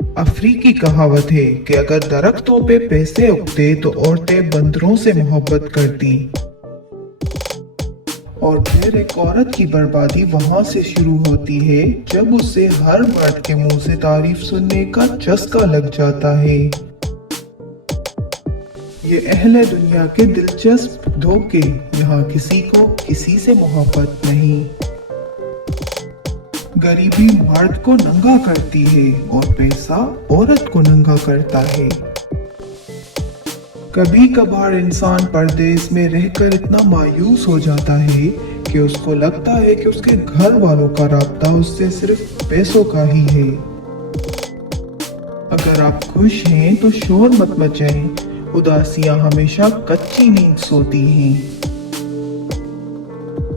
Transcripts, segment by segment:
अफ्रीकी कहावत है कि अगर दरख्तों पे पैसे उगते तो औरतें बंदरों से मोहब्बत करती। और फिर एक औरत की बर्बादी वहां से शुरू होती है जब उसे हर मर्द के मुंह से तारीफ सुनने का चस्का लग जाता है। ये अहले दुनिया के दिलचस्प धोखे, यहाँ किसी को किसी से मोहब्बत नहीं। गरीबी मर्द को नंगा करती है और पैसा औरत को नंगा करता है। कभी कभार इंसान परदेश में रहकर इतना मायूस हो जाता है कि उसको लगता है कि उसके घर वालों का राब्ता उससे सिर्फ पैसों का ही है। अगर आप खुश हैं तो शोर मत मचाएं, उदासियां हमेशा कच्ची नींद सोती हैं।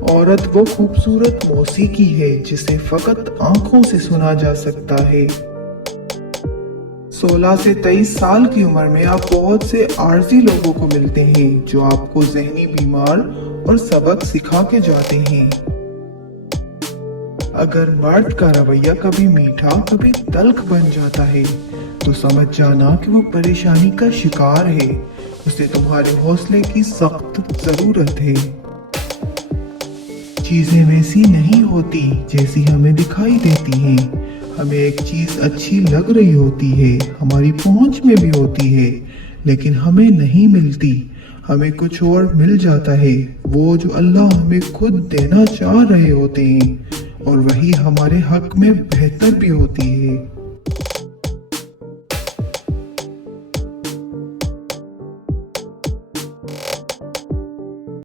औरत वो खूबसूरत मौसीकी है जिसे फकत आंखों से सुना जा सकता है। 16 से 23 साल की उम्र में आप बहुत से आर्जी लोगों को मिलते हैं जो आपको जहनी बीमार और सबक सिखा के जाते हैं। अगर मर्द का रवैया कभी मीठा कभी तल्ख बन जाता है तो समझ जाना कि वो परेशानी का शिकार है। उसे तुम्हारे हौसले की सख्त जरूरत है। चीजें वैसी नहीं होती जैसी हमें दिखाई देती हैं। हमें एक चीज अच्छी लग रही होती है, हमारी पहुंच में भी होती है, लेकिन हमें नहीं मिलती। हमें कुछ और मिल जाता है, वो जो अल्लाह हमें खुद देना चाह रहे होते हैं, और वही हमारे हक में बेहतर भी होती है।